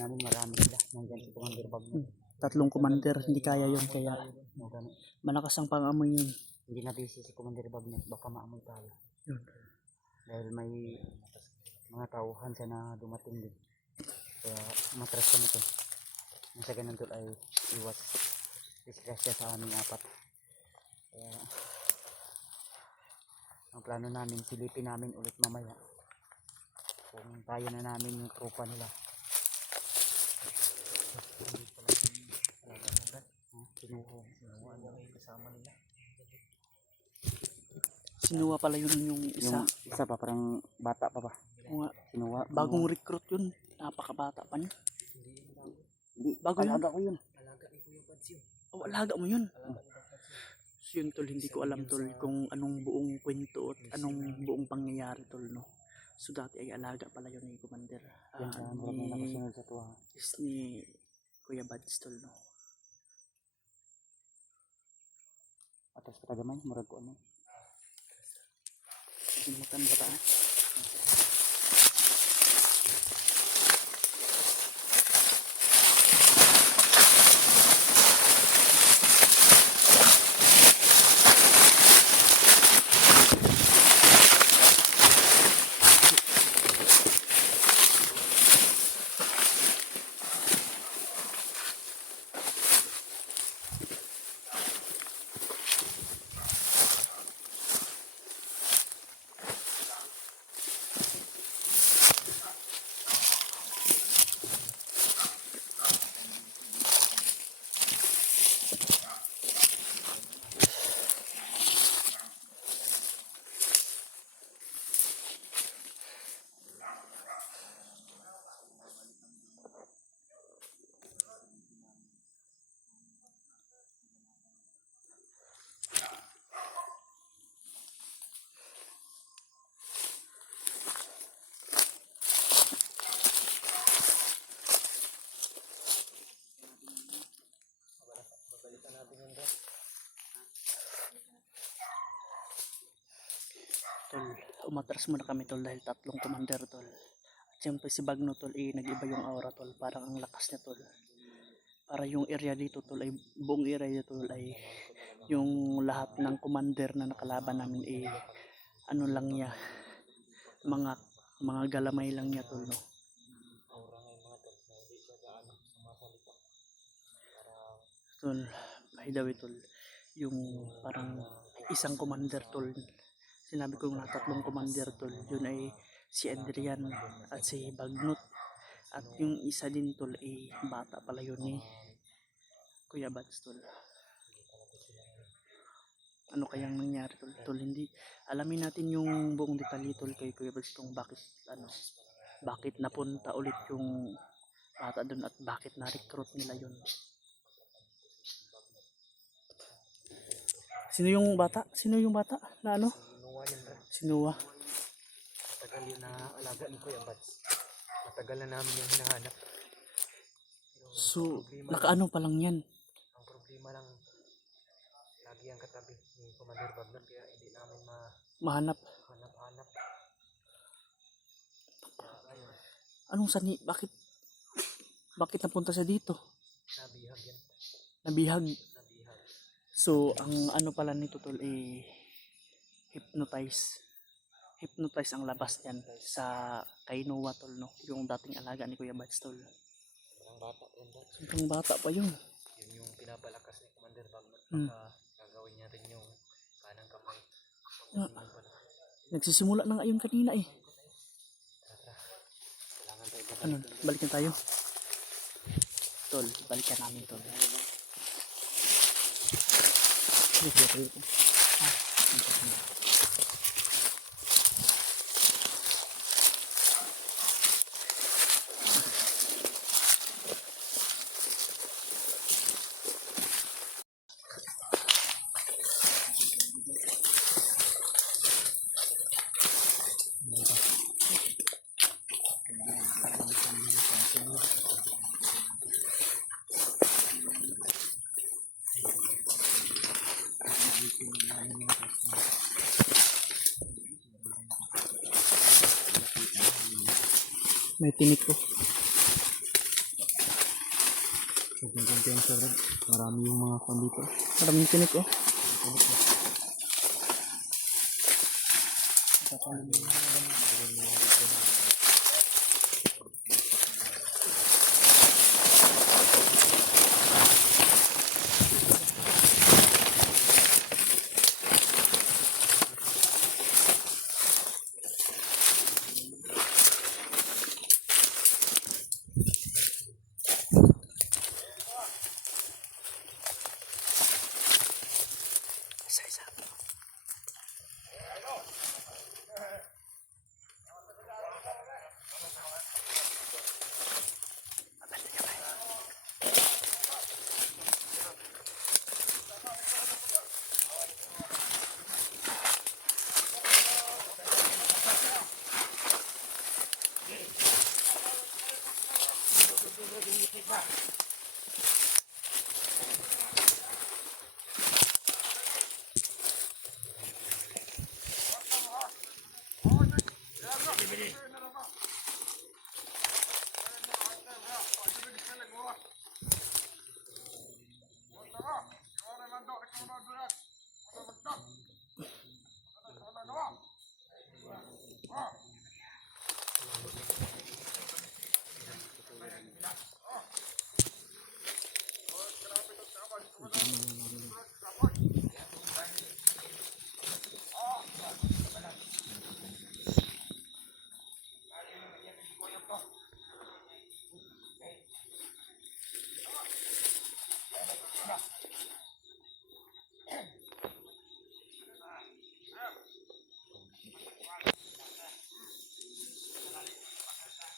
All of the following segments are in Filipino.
namin marami sila. Nandiyan si Commander Bob. Tatlong commander, hindi kaya yun. Kaya malakas ang pangamoy yun. Hindi na busy si Commander Bob niya. Baka maamoy tayo. Yun. Dahil may mga tauhan siya na dumating din. Kaya matras kami to. Ang sa ganun tol ay iwas disgrasya sa aming apat. Kaya ang plano namin, silipin namin ulit mamaya kung kaya na namin yung tropa nila. Sinuwa pala yun yung isa. Yung isa pa parang bata pa ba? Sinuwa. Bagong recruit yun. Napakabata pa niya. Hindi, bago yun. alaga ko yun. Oh, alaga mo yun. So yun tol, hindi ko alam tol kung anong buong kwento at anong buong pangyayari tol, no. So dati ay alaga pala yun ni Commander. Ni Kuya Bads tol, no. Atas pa tagamay, murag ko ano. Simutan ba ta? Tol, umatras muna kami tol dahil tatlong commander tol. At siyempre si Bagno tol, nag-iba yung aura tol, parang ang lakas niya tol. Para yung area dito tol ay buong area dito tol ay yung lahat ng commander na nakalaban namin ano lang niya, mga galamay lang niya tol, no. Tol, by the way tol, yung parang isang commander tol, sinabi ko na tatlong commander tol, yun ay si Adrian at si Bagnot, at yung isa din tol ay bata pala yun ni Kuya Bads tol. Ano kayang nangyari tol? Tol, hindi alamin natin yung buong detalye tol kay Kuya Bads kung bakit napunta ulit yung bata doon at bakit na-recruit nila yun. Sino yung bata? Sino yung bata na ano? Sinuwa. Matagal yun na alaga ni Kuya Bads. Matagal na namin yung hinahanap. So, nakaano pa lang yan. Ang problema lang, lagi ang katabi ni Commander Bob kaya hindi namin mahanap. Anong sani? Bakit napunta sa dito? Nabihag yan. Nabihag. So, ang ano pala nito tol hypnotize ang labas niyan sa kay Noah tol, no, yung dating alaga ni Kuya Bads tol. Sobrang bata pa yun. Yun yung pinapalakas ni Commander Bob. Baka gagawin niya rin yung kanang kamay. Nagsisimula na ngayon kanina eh. Ano, balikan tayo tol, balikan namin tol. May tinik ko. Sobrang kumpiyansa rin. Marami yung mga kwan dito. Maraming tinik oh. Isa-isa.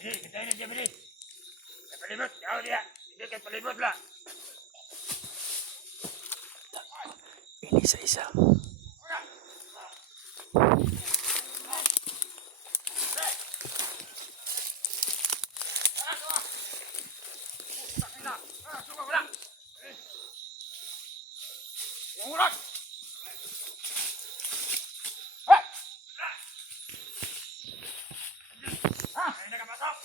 Ini, kita ini dia beri. Palibot, jauh dia. Dia ke palibot lah. Ini isa-isa. Urat. Ini nak masuk.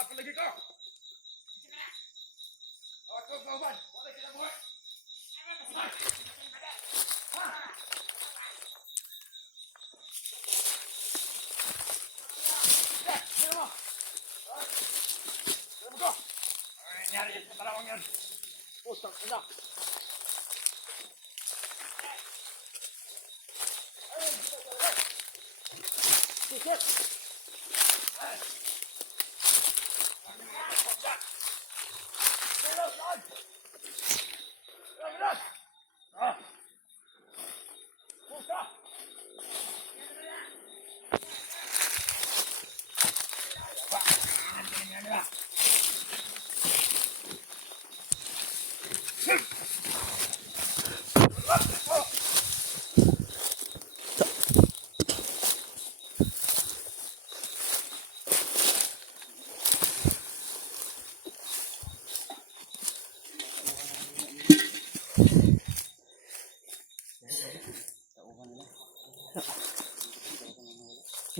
Apa lagi kau? Aku kawan, boleh kita buat. Nyari pelawangan. Pusat sudah. Sikit.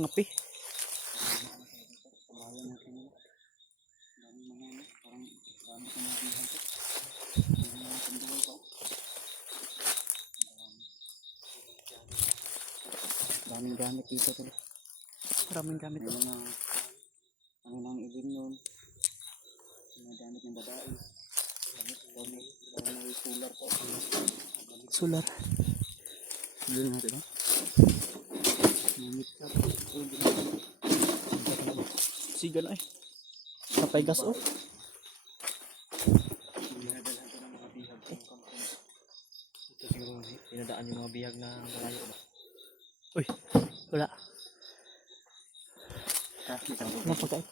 Ngapi. Daming gamit dito tuloy. Maraming gamit May oh. mga ano nang ilin nun. Mga gamit ng babae. May solar po. Solar. Solar natin ba? Gamit ka. Siga na eh. Napay gas oh. mga bihag na malayo ba? Uy, wala. Ano pagkain?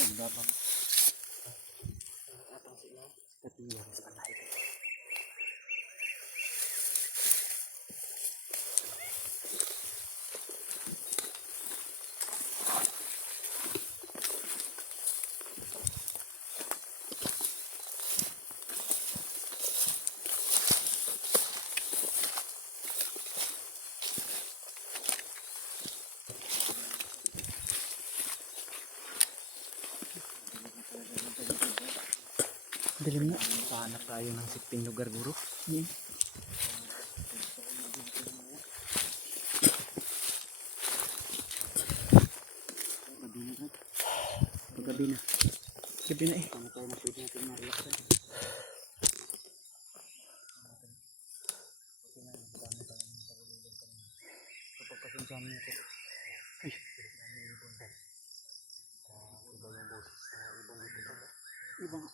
Nagbabang. Katiyan sa kanay. Dilim na. Pahanap tayo ng sikping lugar guro. Hmm. Paggabi na. Gabi na eh. Ano tayo na pwede natin ma-relaxan. Kapag pasensyahan niyo ito. Ay. Iba yung boses sa ibang ito. Iba nga.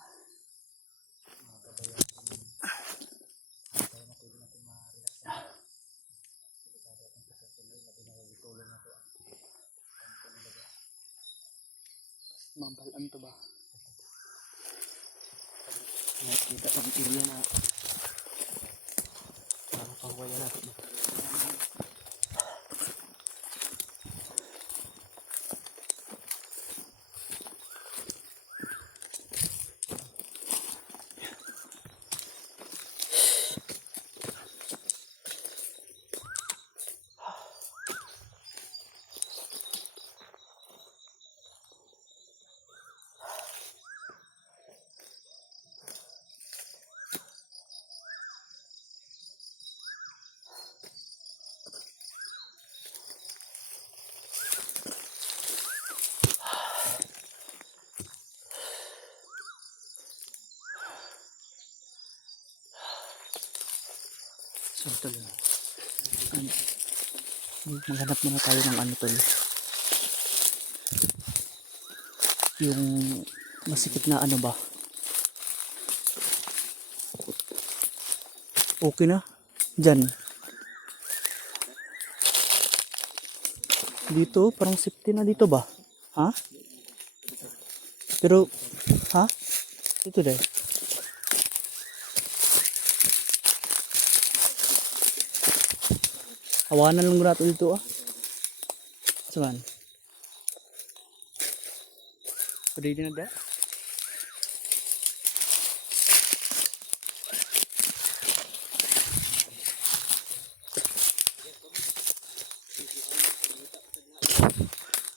Mabalaan to ba? Kita ang area na parang pangwaya natin. So tol. Maghanap muna tayo ng ano tol. Yung masikip na ano ba? Okay na? Diyan. Dito, parang safety na dito ba? Ha? Pero, ha? Dito deh. Hawanan lang nato dito ah. Saan? Pwede na da?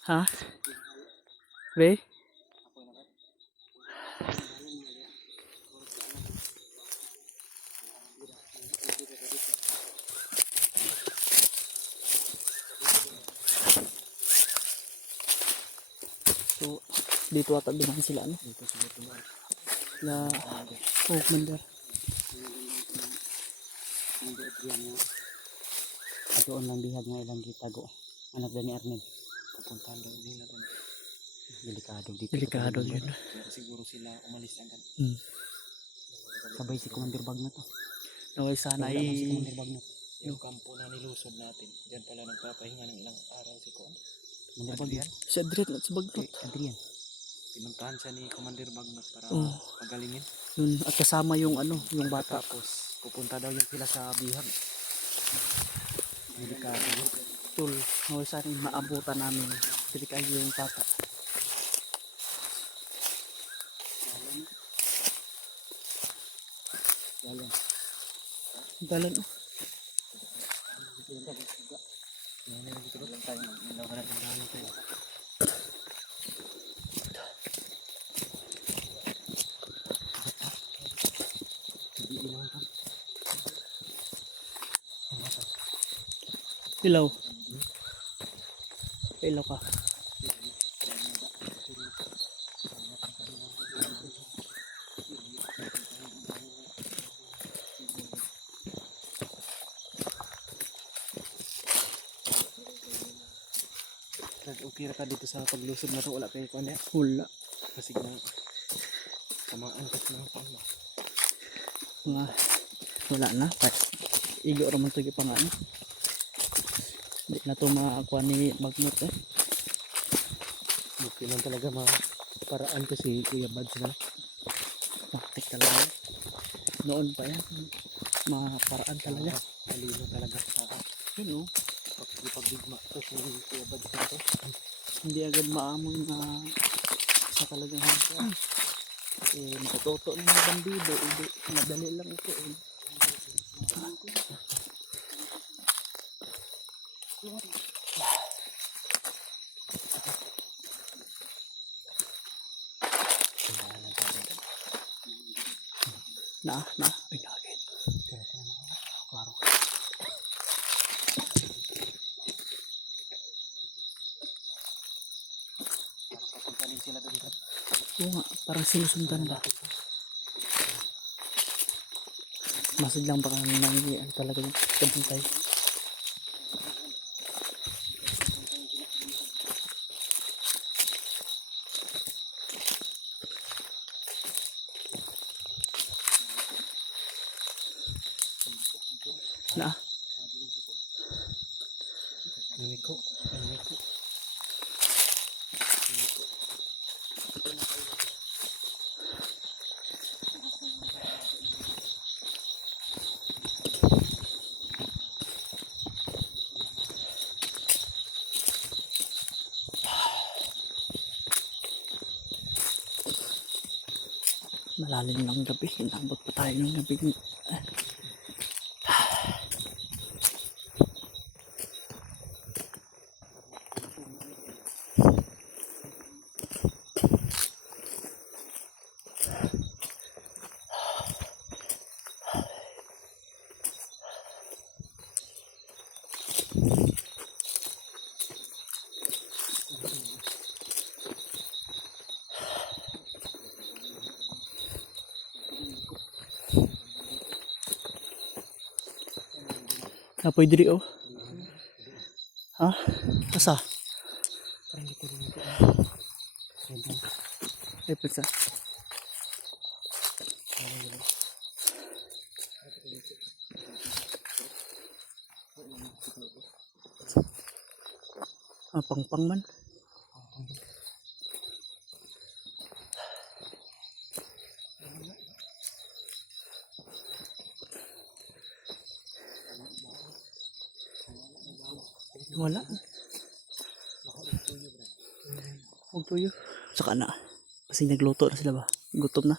Ha? Be? So, dito ata dumaan sila ano? Dito siguro tumaan. La, oh, mandar. Hindi yan nga. Adoon lang bihag nga ilang gitago. Anak ni Arnel. Pupuntahan daw nila doon. Delikado dito. Delikado yun. Pero siguro sila umalis agad. Sabay si Commander Bagnat to. Okay, sana Wala man si ay Commander Bagnat. Yung kampo na nilusod natin. Diyan pala nagpapahinga ng ilang araw si Kuan. Commander Bagnat. si Adrian at si Bagnot. Adrian. Pinuntahan siya ni Commander Bagnot para Oh. pagalingin. Yun, at kasama yung ano, yung bata. Tapos pupunta daw yun sila sa bihag. Delikado yun. Tul, okay, sana ay maabutan namin. Delikado yung bata. Dalan. Dalan oh. Ilaw. Ilaw ka. Okay ra ka dito sa paglusob na to, wala kayo kuan ya. Wala. Kasi nang samaan ka ng pang. Mga wala na. Igo raman to gipangan. Hindi na to makakuha ni Bagnot eh. Buti lang talaga paraan kasi Kuya Bads na. Maktik talaga. Noon pa yan. Maparaan talaga. Malino talaga sa Yun oh. pagdigma to si Kuya Bads na to. Hindi agad maamoy na sa talagang hanggang. Eh, nakatuto ng mga bandido. Hindi, madali lang ito eh. Ay nagin. Klaro. Papuntahin sila doon. Oo nga, parang sinusundan ba? Masid lang baka nangyayaan talaga yung kabantay. Na? Lumiko. Malalim ng gabi. Inabot pa tayo ng gabi. Napoy diri oh. Ha? Asa? Ay pizza. Pangpang man. Wala. Huwag tuyo. Saka na. Kasi nagluto na sila ba? Gutom na.